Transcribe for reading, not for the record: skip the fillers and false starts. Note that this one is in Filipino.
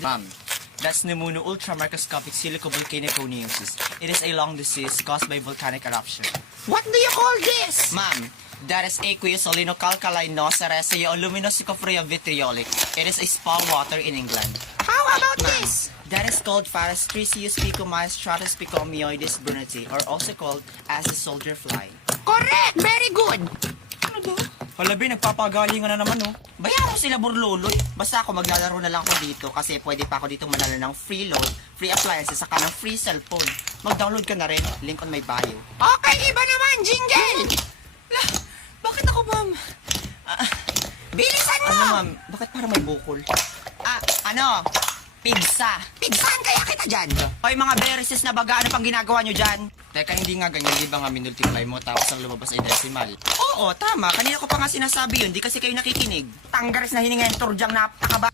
Ma'am, that's pneumono ultramicroscopic silicovolcaniconiosis. It is a lung disease caused by volcanic eruption. What do you call this? Ma'am, that is aqueous olinocalcalinoceresia luminosicofria vitriolic. It is a spa water in England. How about Ma'am, this? that is called Pharestricius picomystratus picomioides bruneti, or also called as a soldier fly. Correct! Very good! Ano daw? Halabi, nagpapagalingan na naman, oh. Bayaran mo sila, burluloy. Basta ako, maglalaro na lang ako dito kasi pwede pa ako dito manalo ng free load, free appliances, saka ng free cellphone. Mag-download ka na rin. Link on my bio. Okay, iba naman, jingle! Lah, bakit ako, ma'am? Bilisan mo! Ano, ma'am? Bakit parang may bukol? Ano? Pizza. Pigsahan kaya kita dyan! Hoy, mga bereses na baga, ano pang ginagawa nyo dyan? Teka, hindi nga ganyan, di ba nga minultiply mo tapos ang lumabas ay decimal? Oo, tama. Kanina ko pa nga sinasabi yun, di kasi kayo nakikinig. Tanggares na hininga yung turdyang napakaba...